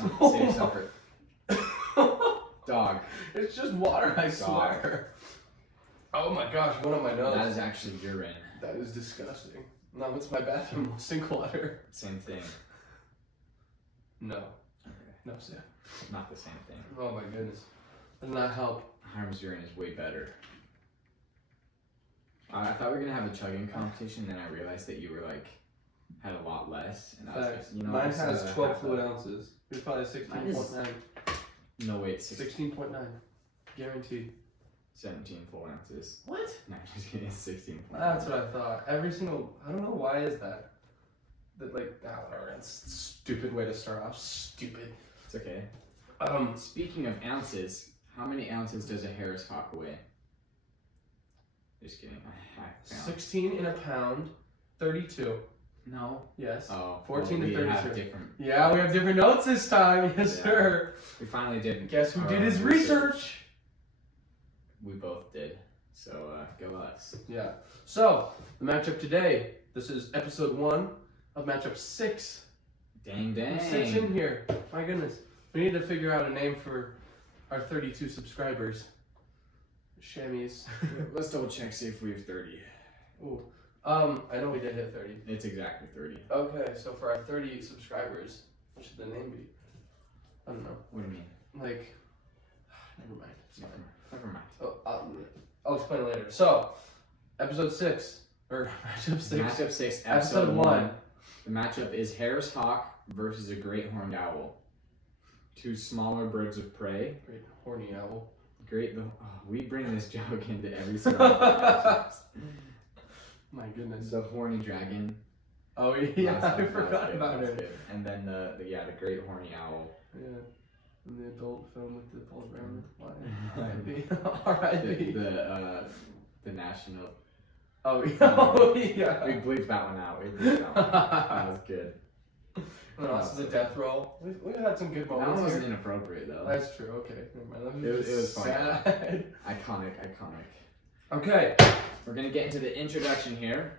yourself for dog. It's just water, I swear. Oh my gosh, one on my nose. That is actually urine. That is disgusting. No, it's my bathroom sink water. Same thing. No. Okay. No, Sam. Not the same thing. Oh my goodness. Does not help. Harm's urine is way better. I thought we were gonna have a chugging competition, then I realized that you were like had a lot less, and I was like, you know, mine this has is 12 fluid ounces. It's probably 16.9. No wait, 16.9. Guaranteed. 17 full ounces. What? No, I'm just kidding. It's 16. That's what I thought. Every single. I don't know why is that. That like, whatever. That's a stupid way to start off. Stupid. It's okay. Speaking of ounces, how many ounces does a Harris Hawk weigh? Just kidding. I found 16 in a pound, 32. No. Yes. Oh. 14 well, to 32. Have different. Yeah, we have different notes this time. Yes, sir. We finally did. Guess who did his research? We both did. So go us. Yeah. So the matchup today. This is episode 1 of matchup 6. Dang. Who sits in here? My goodness. We need to figure out a name for our 32 subscribers. Shammies. Let's double check, see if we have 30. Ooh. I know we did hit 30. It's exactly 30. Okay, so for our 30 subscribers, what should the name be? I don't know. What do you mean? Like, never mind. It's fine. Never mind. Oh, I'll explain later. So, episode 6, or matchup 6. Matchup 6, episode 1. The matchup is Harris Hawk versus a great horned owl. Two smaller birds of prey. Great horny owl. We bring this joke into every single one of the matchups. My goodness. The horny dragon. Oh yeah, I forgot about it. Good. And then the great horny owl. Yeah. And the adult film with the Paul Brown lion. R.I.P. The national. Oh yeah. Oh yeah. We bleeped that one out. That was good. And also the death roll. We've had some good moments. That one wasn't inappropriate though. That's true. Okay. Never mind. It was funny. Sad. Iconic. Okay. We're gonna get into the introduction here.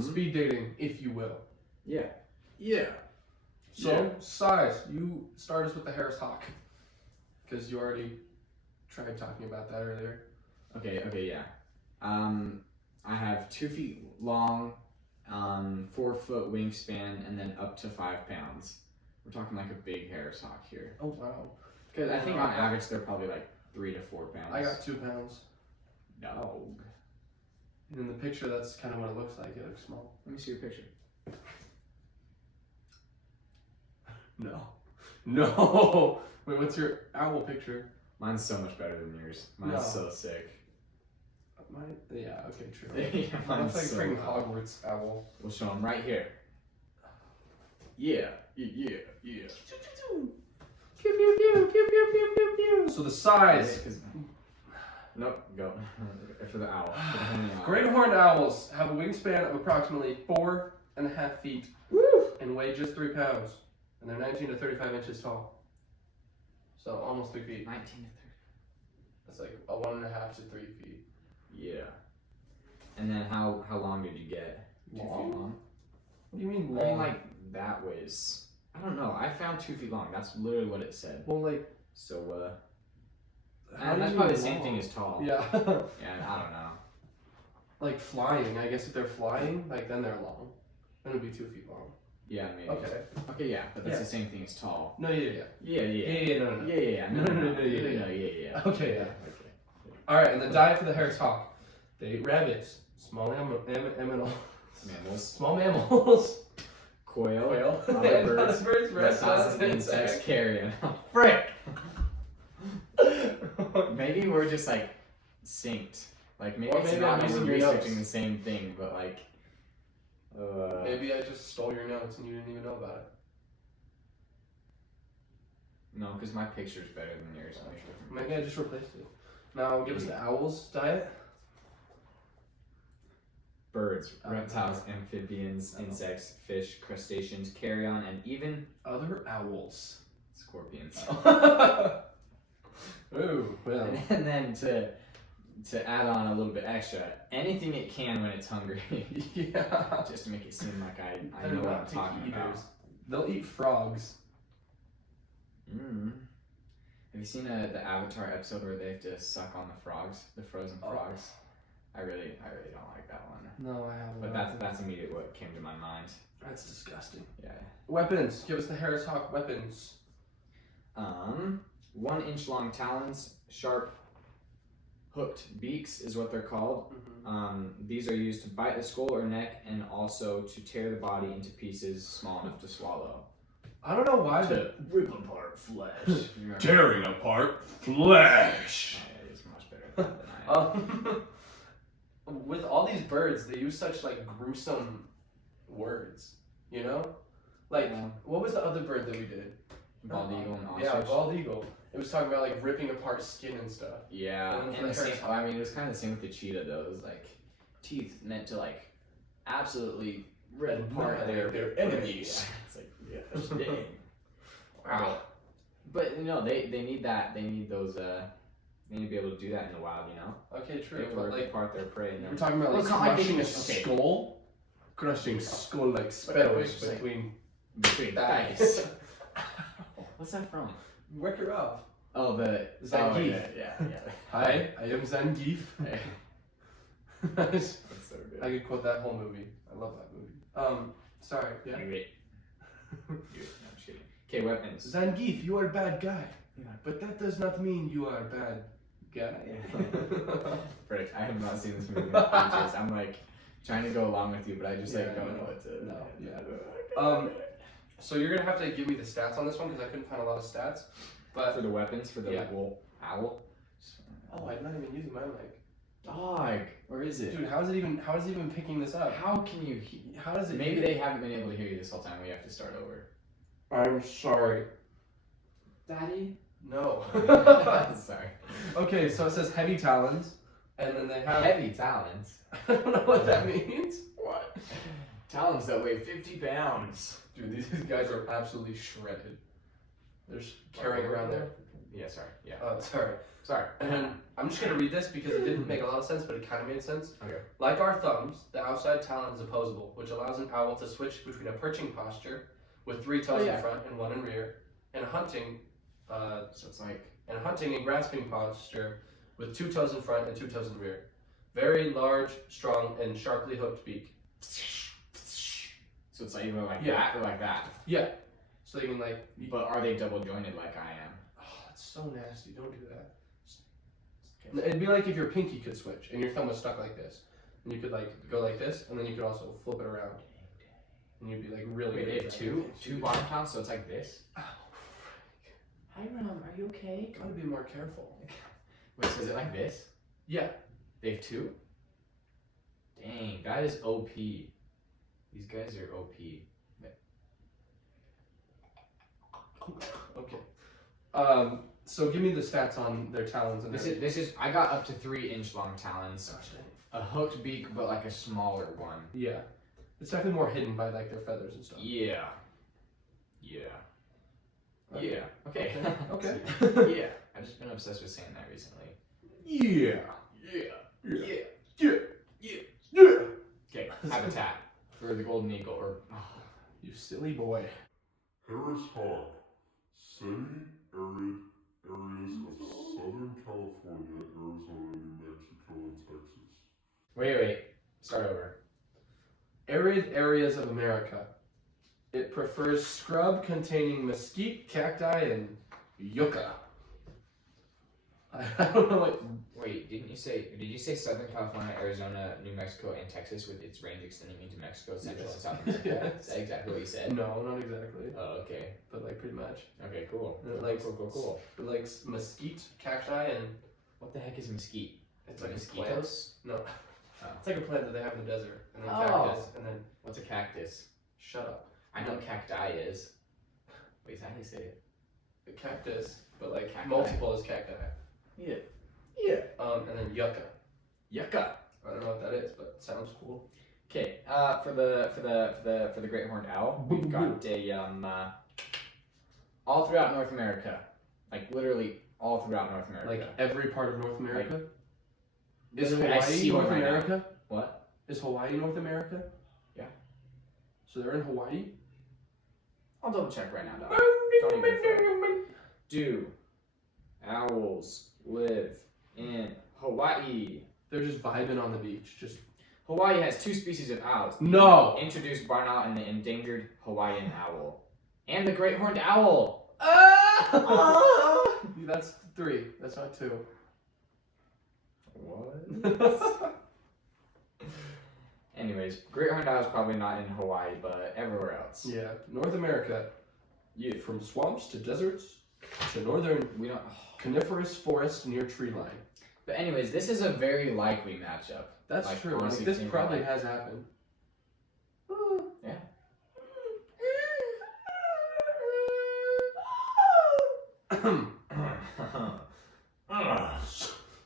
Speed dating, if you will. Yeah. So, size. You start us with the Harris Hawk. Because you already tried talking about that earlier. Okay, yeah. I have 2 feet long, 4 foot wingspan, and then up to 5 pounds. We're talking like a big Harris Hawk here. Oh, wow. Because I think on average they're probably like 3 to 4 pounds. I got 2 pounds. Dog. And in the picture, that's kind of what it looks like. It looks small. Let me see your picture. No. Wait, what's your owl picture? Mine's so much better than yours. Mine's so sick. Yeah, okay, true. Yeah, Mine looks like so freaking loud. Hogwarts owl. We'll show them right here. Yeah. Pew, pew, pew. So the size. Nope, go. For the owl. For the horny owl. Great horned owls have a wingspan of approximately 4.5 feet and weigh just 3 pounds. And they're 19 to 35 inches tall. So almost 3 feet. 19 to 30. That's like a 1.5 to 3 feet. Yeah. And then how long did you get? 2 feet long? What do you mean I mean, long? like, that was... I don't know. I found 2 feet long. That's literally what it said. Well, like... So, how and do that's you probably the mean same long? thing as tall. Yeah. Yeah, I don't know. Like flying. I guess if they're flying, like then they're long. Then it would be 2 feet long. Yeah, maybe. Okay. Yeah, but that's the same thing as tall. No, yeah. Yeah. No. Yeah. No. Yeah. Okay, yeah. Okay. Alright, and the diet for the Harris Hawk. They eat rabbits, small Mammals. small mammals, Quail. and Other birds. reptiles, and Insects. insects. Carrion. Frick! Maybe we're just like synced. Like maybe Or it's maybe not I'm that using we're your researching notes. the same thing, but like. Maybe I just stole your notes and you didn't even know about it. No, because my picture's better than yours. Maybe I just replaced it. Now give us the owl's diet. Birds, reptiles, amphibians, insects, fish, crustaceans, carrion, and even Other owls. scorpions. Ooh, well. And then to add on a little bit extra, anything it can when it's hungry. Yeah. Just to make it seem like I They're know what not I'm picky talking about. eaters. They'll eat frogs. Have you seen the Avatar episode where they have to suck on the frogs, the frozen frogs? I really don't like that one. No, I haven't. But that's immediately what came to my mind. That's disgusting. Yeah. Weapons. Give us the Harris Hawk weapons. 1 inch long talons, sharp hooked beaks is what they're called. These are used to bite the skull or neck and also to tear the body into pieces small enough to swallow. I don't know why, To rip apart flesh. tearing apart flesh. Yeah, it's much better than I am. With all these birds, they use such like gruesome words. You know, like what was the other bird that we did? Bald eagle and ostrich. Yeah, bald eagle. It was talking about like ripping apart skin and stuff. Yeah, and the same, I mean, it was kind of the same with the cheetah though. It was like teeth meant to like absolutely rip apart their enemies. Yeah, it's like, yeah, dang. Wow. But you know, they need that. They need those. They need to be able to do that in the wild. You know. Okay, true. They have to rip apart their prey. And we're talking about like crushing a skull, crushing skull like sparrows between thighs. What's that from? Work her off. Oh, the Zangief. Yeah. Hi, I am Zangief. That's so good. I could quote that whole movie. I love that movie. Sorry. Yeah. Wait. No, I'm just kidding. Okay, weapons. Zangief, you are a bad guy. But that does not mean you are a bad guy. Frick, I have not seen this movie in ages. I'm like trying to go along with you, but I just like don't know what to. No. Yeah. So you're gonna have to give me the stats on this one because I couldn't find a lot of stats. But for the weapons, for the wolf owl. Oh, I'm not even using my mic. Dog, or is it? Dude, how is it even picking this up? How can you? How does it? Maybe they haven't been able to hear you this whole time. We have to start over. I'm sorry, Daddy. No. Sorry. Okay, so it says heavy talons, and then they have heavy talons. I don't know what that means. What? Talons that weigh 50 pounds. Dude, these guys are absolutely shredded. They're just carrying around there. Yeah, sorry. Yeah. Sorry. And then I'm just gonna read this because it didn't make a lot of sense, but it kind of made sense. Okay. Like our thumbs, the outside talon is opposable, which allows an owl to switch between a perching posture with 3 toes in front and 1 in rear, and a hunting. So it's like and hunting and grasping posture with 2 toes in front and 2 toes in rear. Very large, strong, and sharply hooked beak. So it's like either like that or like that. Yeah. So they can like. But are they double jointed like I am? Oh, that's so nasty. Don't do that. Okay. It'd be like if your pinky could switch and your thumb was stuck like this, and you could like go like this, and then you could also flip it around, and you'd be like really. Wait, they have two bottom talons, so it's like this. Oh, hi, Rom. Are you okay? Gotta be more careful. Wait, so is it like this? Yeah. They have 2? Dang, that is OP. These guys are OP. Okay. So give me the stats on their talons. And this is I got up to 3 inch long talons. Gosh, a hooked beak, but like a smaller one. Yeah. It's definitely more hidden by like their feathers and stuff. Yeah. Okay. Yeah. Okay. Okay. Yeah. I've just been obsessed with saying that recently. Yeah. Okay. Habitat for the golden eagle, or you silly boy. Harris Hawk, semi-arid areas of Southern California, Arizona, New Mexico, and Texas. Wait. Start over. Arid areas of America. It prefers scrub containing mesquite, cacti, and yucca. I don't know what. Wait, did you say Southern California, Arizona, New Mexico, and Texas with its range extending into Mexico, Central, and South America? Yes. Is that exactly what you said? No, not exactly. Oh, okay. But like pretty much. Okay, cool. Cool. It likes mesquite, cacti, and what the heck is mesquite? it's like mosquitoes? a plant. No. Oh. It's like a plant that they have in the desert, and then Oh. cactus, and then What's a cactus? shut up. I know cacti is. Wait, is that how you say it? A cactus, but like Cacti. multiple is cacti. Yeah. And then yucca. Yucca. I don't know what that is, but it sounds cool. Okay. For the great horned owl, we've got a all throughout North America, like literally all throughout North America. Like every part of North America. This Is I Hawaii see North one right now. America? What? Is Hawaii North America? Yeah. So they're in Hawaii? I'll double check right now, dog. Don't even fret. do owls live in Hawaii? They're just vibing on the beach. Just Hawaii has 2 species of owls. no. Introduced by now and the endangered Hawaiian owl. And the great horned owl. That's 3. That's not 2. What? Anyways, great horned owl is probably not in Hawaii, but everywhere else. Yeah, North America. You. From swamps to deserts to northern We don't. coniferous forests near tree line. But anyways, this is a very likely matchup. That's Like, true. Like, honestly, this think probably about has happened.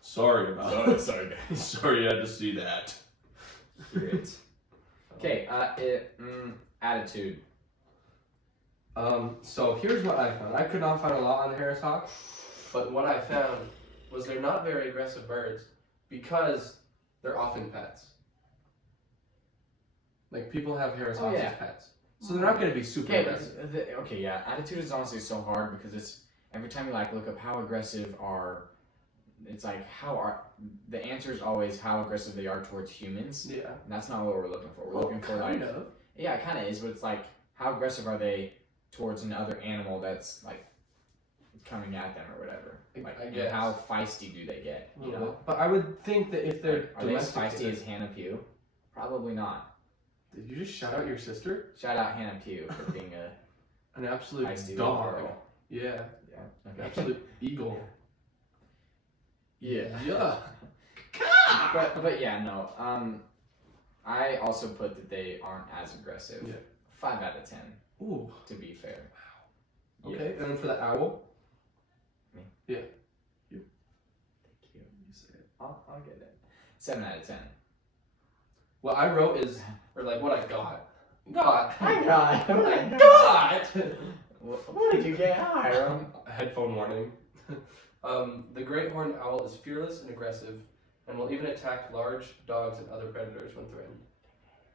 Sorry about Oh, sorry, guys. Sorry you had to see that. Great. Okay, attitude. So here's what I found. I could not find a lot on the Harris Hawk, but what I found was they're not very aggressive birds because they're often pets. Like people have Harris Hawks as pets, so they're not going to be super aggressive. Okay, yeah. Attitude is honestly so hard because it's every time you like look up how aggressive are. It's like the answer is always how aggressive they are towards humans. Yeah, And that's not what we're looking for. We're looking for like yeah, it kind of is, but it's like how aggressive are they towards another animal that's like coming at them or whatever. Like I guess. how feisty do they get? You know, But I would think that if they're are they as domesticated, feisty as Hannah Pugh? Probably not. did you just shout out your sister? Shout out Hannah Pugh for being An absolute feisty little dog. girl. Yeah, Yeah. Okay. absolute eagle. Yeah. Yeah. But yeah, no. I also put that they aren't as aggressive. Yeah. 5 out of 10. Ooh. To be fair. Wow. Okay, and then for the owl. Me? Yeah. You. Thank you. You said it. I'll get it. 7 out of 10. What I wrote is, or like what I got. What I got. What did you get, Hiram? Headphone warning. The great horned owl is fearless and aggressive, and will even attack large dogs and other predators when threatened.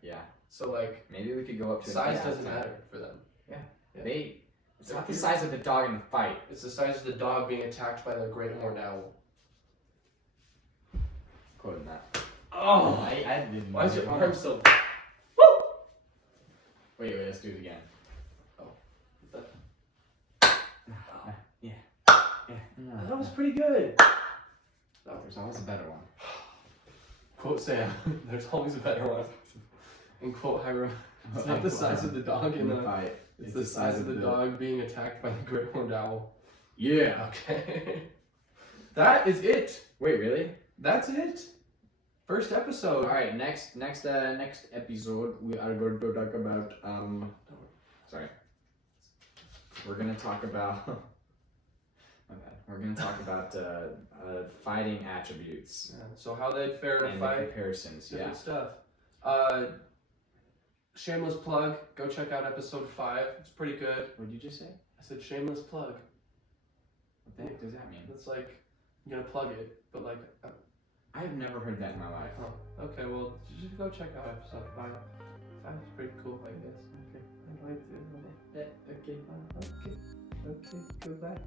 Yeah. So like, Maybe we could go up to size an 8 out of doesn't 10. matter for them. Yeah. It's not the size of the dog in the fight. It's the size of the dog being attacked by the great horned owl. Quoting that. Oh! I didn't. Why is your arm so? Wait, let's do it again. That was pretty good. There's always a better one. Quote Sam, there's always a better one. And quote Hiram, it's not the size of the dog in the fight. It's the size of the dog being attacked by the great horned owl. Yeah. Okay. That is it. Wait, really? That's it. First episode. All right. Next episode, we are going to talk about Sorry. We're gonna talk about. My bad. We're gonna talk about fighting attributes. Yeah, so how they'd fare in a And fight. the comparisons. Yeah. Different stuff. Shameless plug. Go check out episode 5. It's pretty good. What did you just say? I said shameless plug. What the heck does that mean? It's like you're gonna plug it, but like. I've never heard that in my life. Oh, okay. Well, just go check out episode 5. 5 is pretty cool, I guess. Okay. I liked it. Okay. Okay. Goodbye.